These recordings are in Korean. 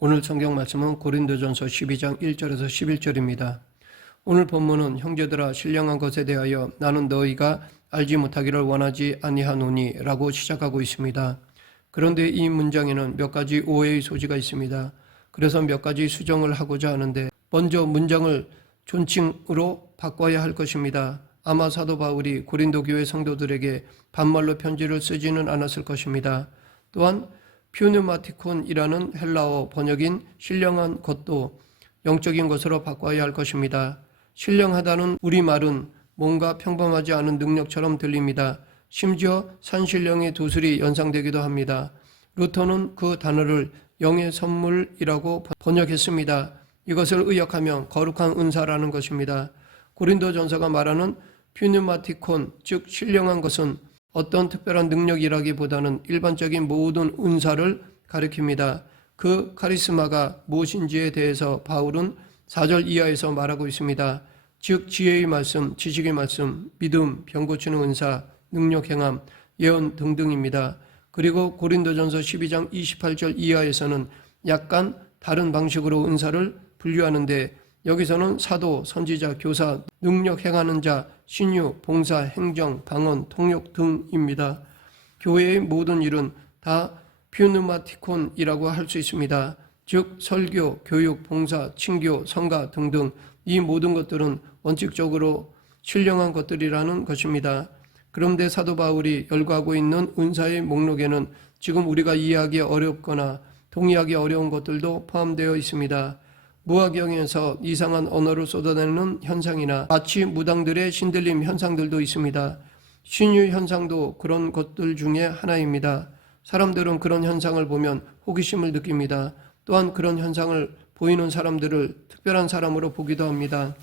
오늘 성경 말씀은 고린도전서 12장 1절에서 11절입니다. 오늘 본문은 형제들아 신령한 것에 대하여 나는 너희가 알지 못하기를 원하지 아니하노니 라고 시작하고 있습니다. 그런데 이 문장에는 몇 가지 오해의 소지가 있습니다. 그래서 몇 가지 수정을 하고자 하는데 먼저 문장을 존칭으로 바꿔야 할 것입니다. 아마 사도 바울이 고린도 교회 성도들에게 반말로 편지를 쓰지는 않았을 것입니다. 또한 퓨누마티콘이라는 헬라어 번역인 신령한 것도 영적인 것으로 바꿔야 할 것입니다. 신령하다는 우리말은 뭔가 평범하지 않은 능력처럼 들립니다. 심지어 산신령의 도술이 연상되기도 합니다. 루터는 그 단어를 영의 선물이라고 번역했습니다. 이것을 의역하면 거룩한 은사라는 것입니다. 고린도전서가 말하는 퓨누마티콘, 즉 신령한 것은 어떤 특별한 능력이라기보다는 일반적인 모든 은사를 가리킵니다. 그 카리스마가 무엇인지에 대해서 바울은 4절 이하에서 말하고 있습니다. 즉 지혜의 말씀, 지식의 말씀, 믿음, 병 고치는 은사, 능력 행함, 예언 등등입니다. 그리고 고린도전서 12장 28절 이하에서는 약간 다른 방식으로 은사를 분류하는데 여기서는 사도, 선지자, 교사, 능력 행하는 자, 신유, 봉사, 행정, 방언, 통역 등입니다. 교회의 모든 일은 다 퓨누마티콘이라고 할 수 있습니다. 즉 설교, 교육, 봉사, 친교, 성가 등등 이 모든 것들은 원칙적으로 신령한 것들이라는 것입니다. 그런데 사도 바울이 열거하고 있는 은사의 목록에는 지금 우리가 이해하기 어렵거나 동의하기 어려운 것들도 포함되어 있습니다. 무화경에서 이상한 언어를 쏟아내는 현상이나 마치 무당들의 신들림 현상들도 있습니다. 신유 현상도 그런 것들 중에 하나입니다. 사람들은 그런 현상을 보면 호기심을 느낍니다. 또한 그런 현상을 보이는 사람들을 특별한 사람으로 보기도 합니다.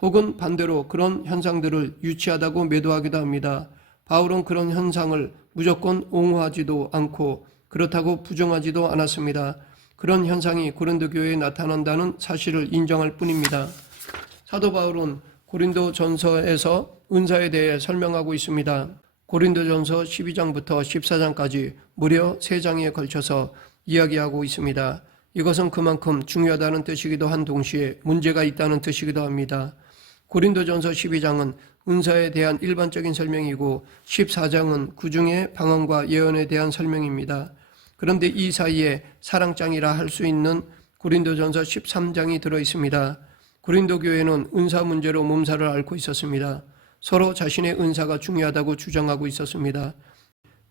혹은 반대로 그런 현상들을 유치하다고 매도하기도 합니다. 바울은 그런 현상을 무조건 옹호하지도 않고 그렇다고 부정하지도 않았습니다. 그런 현상이 고린도 교회에 나타난다는 사실을 인정할 뿐입니다. 사도 바울은 고린도 전서에서 은사에 대해 설명하고 있습니다. 고린도 전서 12장부터 14장까지 무려 3장에 걸쳐서 이야기하고 있습니다. 이것은 그만큼 중요하다는 뜻이기도 한 동시에 문제가 있다는 뜻이기도 합니다. 고린도 전서 12장은 은사에 대한 일반적인 설명이고 14장은 그 중에 방언과 예언에 대한 설명입니다. 그런데 이 사이에 사랑장이라 할 수 있는 고린도전서 13장이 들어있습니다. 고린도 교회는 은사 문제로 몸살을 앓고 있었습니다. 서로 자신의 은사가 중요하다고 주장하고 있었습니다.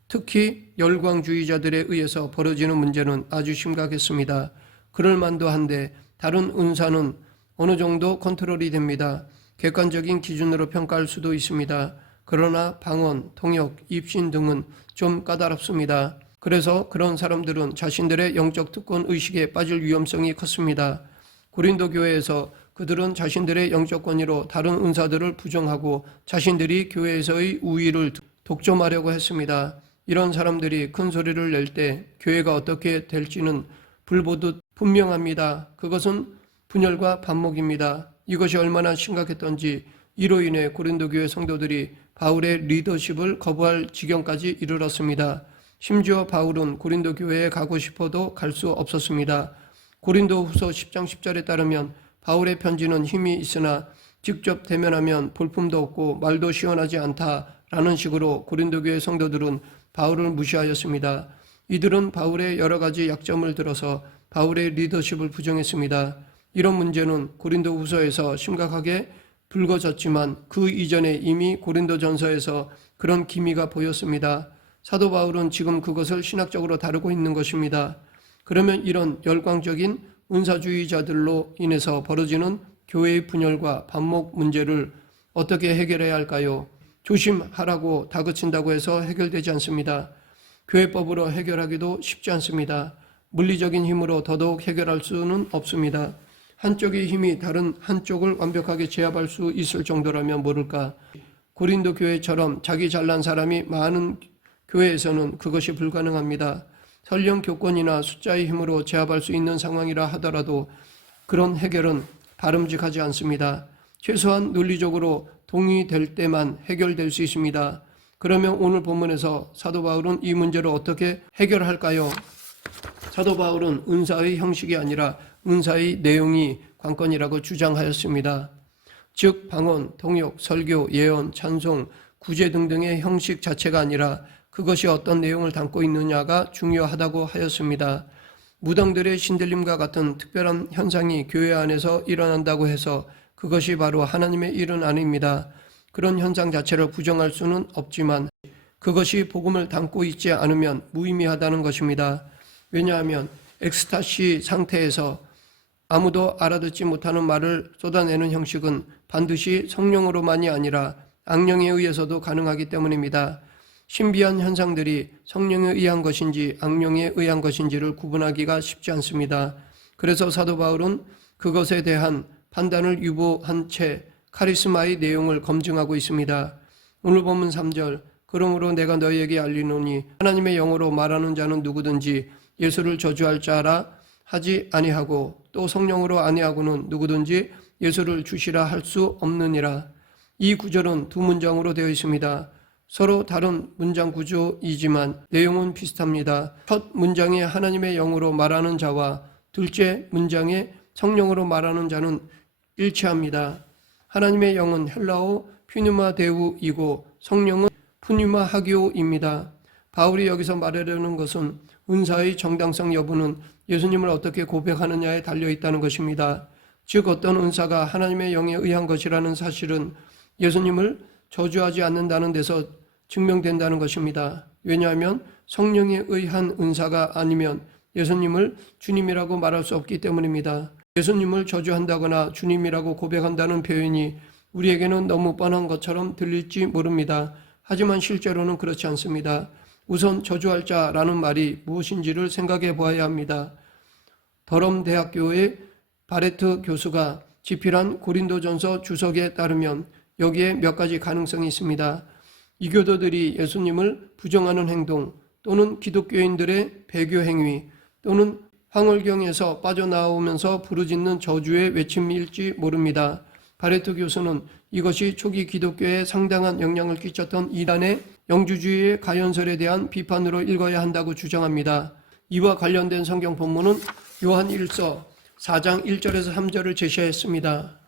특히 열광주의자들에 의해서 벌어지는 문제는 아주 심각했습니다. 그럴 만도 한데 다른 은사는 어느 정도 컨트롤이 됩니다. 객관적인 기준으로 평가할 수도 있습니다. 그러나 방언, 통역, 입신 등은 좀 까다롭습니다. 그래서 그런 사람들은 자신들의 영적 특권 의식에 빠질 위험성이 컸습니다. 고린도 교회에서 그들은 자신들의 영적 권위로 다른 은사들을 부정하고 자신들이 교회에서의 우위를 독점하려고 했습니다. 이런 사람들이 큰 소리를 낼 때 교회가 어떻게 될지는 불보듯 분명합니다. 그것은 분열과 반목입니다. 이것이 얼마나 심각했던지 이로 인해 고린도 교회 성도들이 바울의 리더십을 거부할 지경까지 이르렀습니다. 심지어 바울은 고린도 교회에 가고 싶어도 갈 수 없었습니다. 고린도 후서 10장 10절에 따르면 바울의 편지는 힘이 있으나 직접 대면하면 볼품도 없고 말도 시원하지 않다라는 식으로 고린도 교회 성도들은 바울을 무시하였습니다. 이들은 바울의 여러 가지 약점을 들어서 바울의 리더십을 부정했습니다. 이런 문제는 고린도 후서에서 심각하게 불거졌지만 그 이전에 이미 고린도 전서에서 그런 기미가 보였습니다. 사도 바울은 지금 그것을 신학적으로 다루고 있는 것입니다. 그러면 이런 열광적인 은사주의자들로 인해서 벌어지는 교회의 분열과 반목 문제를 어떻게 해결해야 할까요? 조심하라고 다그친다고 해서 해결되지 않습니다. 교회법으로 해결하기도 쉽지 않습니다. 물리적인 힘으로 더더욱 해결할 수는 없습니다. 한쪽의 힘이 다른 한쪽을 완벽하게 제압할 수 있을 정도라면 모를까. 고린도 교회처럼 자기 잘난 사람이 많은 교회에서는 그것이 불가능합니다. 설령 교권이나 숫자의 힘으로 제압할 수 있는 상황이라 하더라도 그런 해결은 바람직하지 않습니다. 최소한 논리적으로 동의될 때만 해결될 수 있습니다. 그러면 오늘 본문에서 사도 바울은 이 문제를 어떻게 해결할까요? 사도 바울은 은사의 형식이 아니라 은사의 내용이 관건이라고 주장하였습니다. 즉 방언, 통역, 설교, 예언, 찬송, 구제 등등의 형식 자체가 아니라 그것이 어떤 내용을 담고 있느냐가 중요하다고 하였습니다. 무당들의 신들림과 같은 특별한 현상이 교회 안에서 일어난다고 해서 그것이 바로 하나님의 일은 아닙니다. 그런 현상 자체를 부정할 수는 없지만 그것이 복음을 담고 있지 않으면 무의미하다는 것입니다. 왜냐하면 엑스타시 상태에서 아무도 알아듣지 못하는 말을 쏟아내는 형식은 반드시 성령으로만이 아니라 악령에 의해서도 가능하기 때문입니다. 신비한 현상들이 성령에 의한 것인지 악령에 의한 것인지를 구분하기가 쉽지 않습니다. 그래서 사도 바울은 그것에 대한 판단을 유보한 채 카리스마의 내용을 검증하고 있습니다. 오늘 본문 3절, 그러므로 내가 너희에게 알리노니 하나님의 영으로 말하는 자는 누구든지 예수를 저주할 자라 하지 아니하고 또 성령으로 아니하고는 누구든지 예수를 주시라 할 수 없느니라. 이 구절은 두 문장으로 되어 있습니다. 서로 다른 문장 구조이지만 내용은 비슷합니다. 첫 문장에 하나님의 영으로 말하는 자와 둘째 문장에 성령으로 말하는 자는 일치합니다. 하나님의 영은 헬라어 퓨뉴마 데우이고 성령은 푸뉴마 하기오입니다. 바울이 여기서 말하려는 것은 은사의 정당성 여부는 예수님을 어떻게 고백하느냐에 달려있다는 것입니다. 즉 어떤 은사가 하나님의 영에 의한 것이라는 사실은 예수님을 저주하지 않는다는 데서 증명된다는 것입니다. 왜냐하면 성령에 의한 은사가 아니면 예수님을 주님이라고 말할 수 없기 때문입니다. 예수님을 저주한다거나 주님이라고 고백한다는 표현이 우리에게는 너무 뻔한 것처럼 들릴지 모릅니다. 하지만 실제로는 그렇지 않습니다. 우선 저주할 자라는 말이 무엇인지를 생각해 보아야 합니다. 더럼 대학교의 바레트 교수가 집필한 고린도전서 주석에 따르면 여기에 몇 가지 가능성이 있습니다. 이 교도들이 예수님을 부정하는 행동 또는 기독교인들의 배교 행위 또는 황홀경에서 빠져나오면서 부르짖는 저주의 외침일지 모릅니다. 바레트 교수는 이것이 초기 기독교에 상당한 영향을 끼쳤던 이단의 영주주의의 가연설에 대한 비판으로 읽어야 한다고 주장합니다. 이와 관련된 성경 본문은 요한 1서 4장 1절에서 3절을 제시했습니다.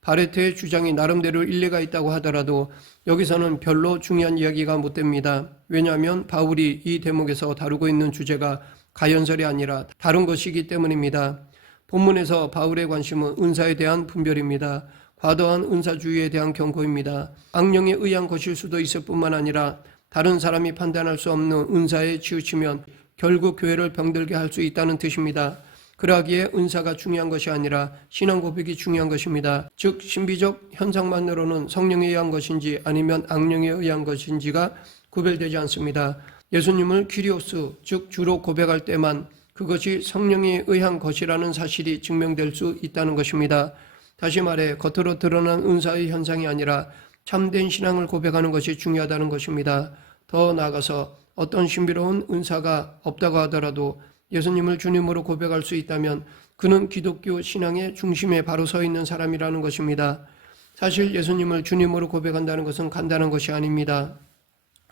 바레트의 주장이 나름대로 일리가 있다고 하더라도 여기서는 별로 중요한 이야기가 못 됩니다. 왜냐하면 바울이 이 대목에서 다루고 있는 주제가 가연설이 아니라 다른 것이기 때문입니다. 본문에서 바울의 관심은 은사에 대한 분별입니다. 과도한 은사주의에 대한 경고입니다. 악령에 의한 것일 수도 있을 뿐만 아니라 다른 사람이 판단할 수 없는 은사에 치우치면 결국 교회를 병들게 할 수 있다는 뜻입니다. 그러기에 은사가 중요한 것이 아니라 신앙 고백이 중요한 것입니다. 즉 신비적 현상만으로는 성령에 의한 것인지 아니면 악령에 의한 것인지가 구별되지 않습니다. 예수님을 kyrios, 즉 주로 고백할 때만 그것이 성령에 의한 것이라는 사실이 증명될 수 있다는 것입니다. 다시 말해 겉으로 드러난 은사의 현상이 아니라 참된 신앙을 고백하는 것이 중요하다는 것입니다. 더 나아가서 어떤 신비로운 은사가 없다고 하더라도 예수님을 주님으로 고백할 수 있다면 그는 기독교 신앙의 중심에 바로 서 있는 사람이라는 것입니다. 사실 예수님을 주님으로 고백한다는 것은 간단한 것이 아닙니다.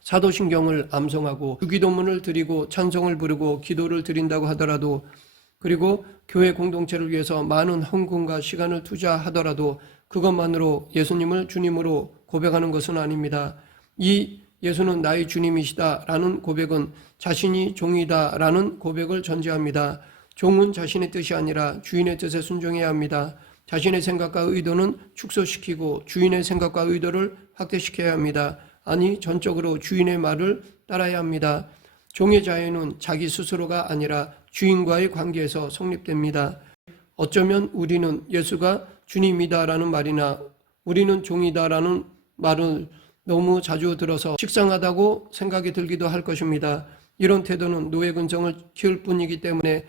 사도신경을 암송하고 주기도문을 드리고 찬송을 부르고 기도를 드린다고 하더라도 그리고 교회 공동체를 위해서 많은 헌금과 시간을 투자하더라도 그것만으로 예수님을 주님으로 고백하는 것은 아닙니다. 이 예수는 나의 주님이시다라는 고백은 자신이 종이다라는 고백을 전제합니다. 종은 자신의 뜻이 아니라 주인의 뜻에 순종해야 합니다. 자신의 생각과 의도는 축소시키고 주인의 생각과 의도를 확대시켜야 합니다. 아니 전적으로 주인의 말을 따라야 합니다. 종의 자유는 자기 스스로가 아니라 주인과의 관계에서 성립됩니다. 어쩌면 우리는 예수가 주님이다라는 말이나 우리는 종이다라는 말을 너무 자주 들어서 식상하다고 생각이 들기도 할 것입니다. 이런 태도는 노예 근성을 키울 뿐이기 때문에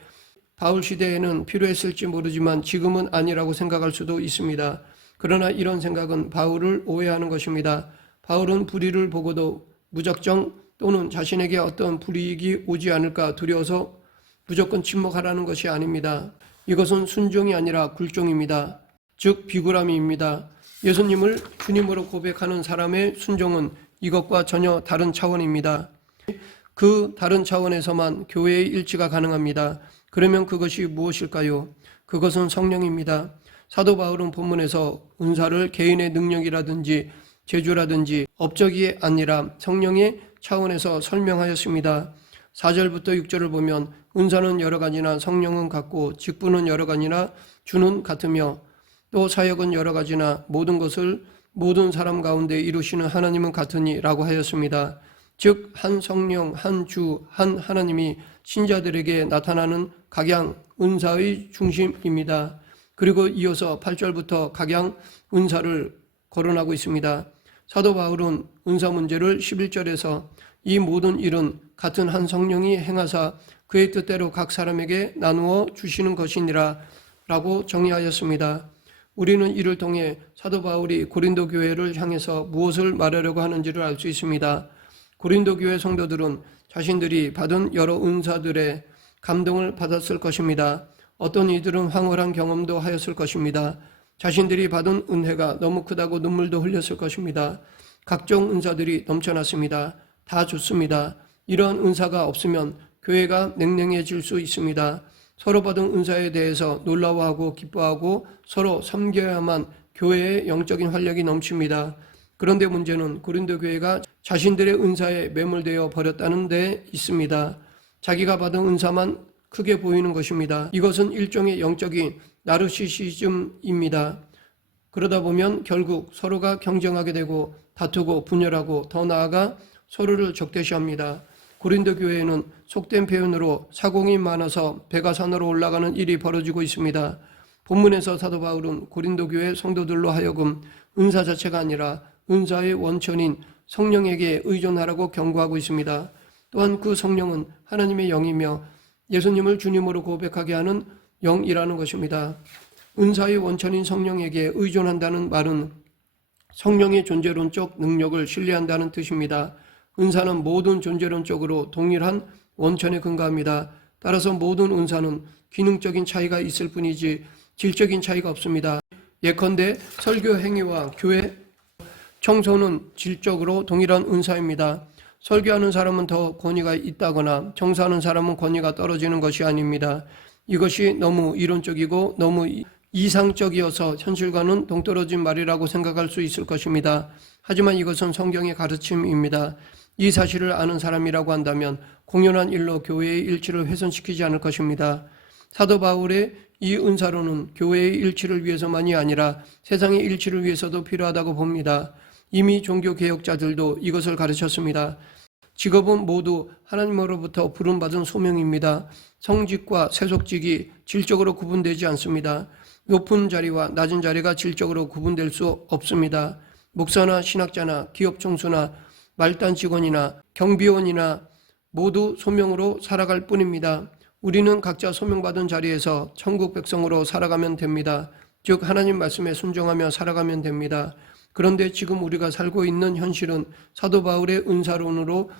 바울 시대에는 필요했을지 모르지만 지금은 아니라고 생각할 수도 있습니다. 그러나 이런 생각은 바울을 오해하는 것입니다. 바울은 불의를 보고도 무작정 또는 자신에게 어떤 불이익이 오지 않을까 두려워서 무조건 침묵하라는 것이 아닙니다. 이것은 순종이 아니라 굴종입니다. 즉 비굴함입니다. 예수님을 주님으로 고백하는 사람의 순종은 이것과 전혀 다른 차원입니다. 그 다른 차원에서만 교회의 일치가 가능합니다. 그러면 그것이 무엇일까요? 그것은 성령입니다. 사도 바울은 본문에서 은사를 개인의 능력이라든지 재주라든지 업적이 아니라 성령의 차원에서 설명하였습니다. 4절부터 6절을 보면 은사는 여러 가지나 성령은 같고 직분은 여러 가지나 주는 같으며 또 사역은 여러 가지나 모든 것을 모든 사람 가운데 이루시는 하나님은 같으니 라고 하였습니다. 즉 한 성령, 한 주, 한 하나님이 신자들에게 나타나는 각양 은사의 중심입니다. 그리고 이어서 8절부터 각양 은사를 거론하고 있습니다. 사도 바울은 은사 문제를 11절에서 이 모든 일은 같은 한 성령이 행하사 그의 뜻대로 각 사람에게 나누어 주시는 것이니라 라고 정의하였습니다. 우리는 이를 통해 사도 바울이 고린도 교회를 향해서 무엇을 말하려고 하는지를 알 수 있습니다. 고린도 교회 성도들은 자신들이 받은 여러 은사들의 감동을 받았을 것입니다. 어떤 이들은 황홀한 경험도 하였을 것입니다. 자신들이 받은 은혜가 너무 크다고 눈물도 흘렸을 것입니다. 각종 은사들이 넘쳐났습니다. 다 좋습니다. 이러한 은사가 없으면 교회가 냉랭해질 수 있습니다. 서로 받은 은사에 대해서 놀라워하고 기뻐하고 서로 섬겨야만 교회의 영적인 활력이 넘칩니다. 그런데 문제는 고린도 교회가 자신들의 은사에 매몰되어 버렸다는 데 있습니다. 자기가 받은 은사만 크게 보이는 것입니다. 이것은 일종의 영적인 나르시시즘입니다. 그러다 보면 결국 서로가 경쟁하게 되고 다투고 분열하고 더 나아가 서로를 적대시합니다. 고린도 교회에는 속된 표현으로 사공이 많아서 배가 산으로 올라가는 일이 벌어지고 있습니다. 본문에서 사도 바울은 고린도 교회 성도들로 하여금 은사 자체가 아니라 은사의 원천인 성령에게 의존하라고 경고하고 있습니다. 또한 그 성령은 하나님의 영이며 예수님을 주님으로 고백하게 하는 영이라는 것입니다. 은사의 원천인 성령에게 의존한다는 말은 성령의 존재론적 능력을 신뢰한다는 뜻입니다. 은사는 모든 존재론적으로 동일한 원천에 근거합니다. 따라서 모든 은사는 기능적인 차이가 있을 뿐이지 질적인 차이가 없습니다. 예컨대 설교 행위와 교회 청소는 질적으로 동일한 은사입니다. 설교하는 사람은 더 권위가 있다거나 청소하는 사람은 권위가 떨어지는 것이 아닙니다. 이것이 너무 이론적이고 너무 이상적이어서 현실과는 동떨어진 말이라고 생각할 수 있을 것입니다. 하지만 이것은 성경의 가르침입니다. 이 사실을 아는 사람이라고 한다면 공연한 일로 교회의 일치를 훼손시키지 않을 것입니다. 사도 바울의 이 은사로는 교회의 일치를 위해서만이 아니라 세상의 일치를 위해서도 필요하다고 봅니다. 이미 종교개혁자들도 이것을 가르쳤습니다. 직업은 모두 하나님으로부터 부름받은 소명입니다. 성직과 세속직이 질적으로 구분되지 않습니다. 높은 자리와 낮은 자리가 질적으로 구분될 수 없습니다. 목사나 신학자나 기업 총수나 말단 직원이나 경비원이나 모두 소명으로 살아갈 뿐입니다. 우리는 각자 소명받은 자리에서 천국 백성으로 살아가면 됩니다. 즉 하나님 말씀에 순종하며 살아가면 됩니다. 그런데 지금 우리가 살고 있는 현실은 사도 바울의 은사론으로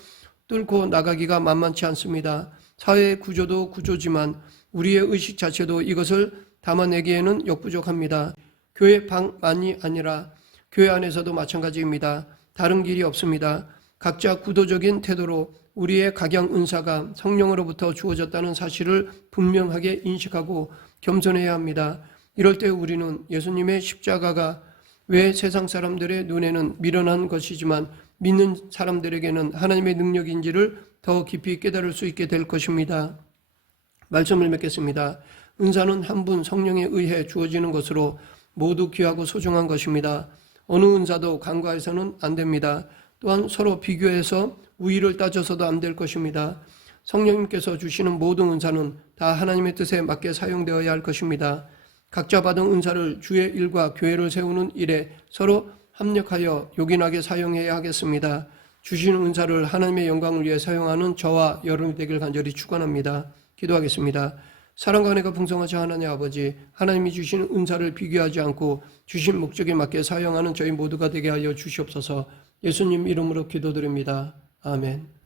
뚫고 나가기가 만만치 않습니다. 사회 구조도 구조지만 우리의 의식 자체도 이것을 담아내기에는 역부족합니다. 교회 밖만이 아니라 교회 안에서도 마찬가지입니다. 다른 길이 없습니다. 각자 구도적인 태도로 우리의 각양 은사가 성령으로부터 주어졌다는 사실을 분명하게 인식하고 겸손해야 합니다. 이럴 때 우리는 예수님의 십자가가 왜 세상 사람들의 눈에는 미련한 것이지만 믿는 사람들에게는 하나님의 능력인지를 더 깊이 깨달을 수 있게 될 것입니다. 말씀을 맺겠습니다. 은사는 한 분 성령에 의해 주어지는 것으로 모두 귀하고 소중한 것입니다. 어느 은사도 간과해서는 안 됩니다. 또한 서로 비교해서 우위를 따져서도 안 될 것입니다. 성령님께서 주시는 모든 은사는 다 하나님의 뜻에 맞게 사용되어야 할 것입니다. 각자 받은 은사를 주의 일과 교회를 세우는 일에 서로 합력하여 요긴하게 사용해야 하겠습니다. 주시는 은사를 하나님의 영광을 위해 사용하는 저와 여러분이 되길 간절히 축원합니다. 기도하겠습니다. 사랑과 은혜가 풍성하신 하나님 아버지, 하나님이 주신 은사를 비교하지 않고 주신 목적에 맞게 사용하는 저희 모두가 되게 하여 주시옵소서. 예수님 이름으로 기도드립니다. 아멘.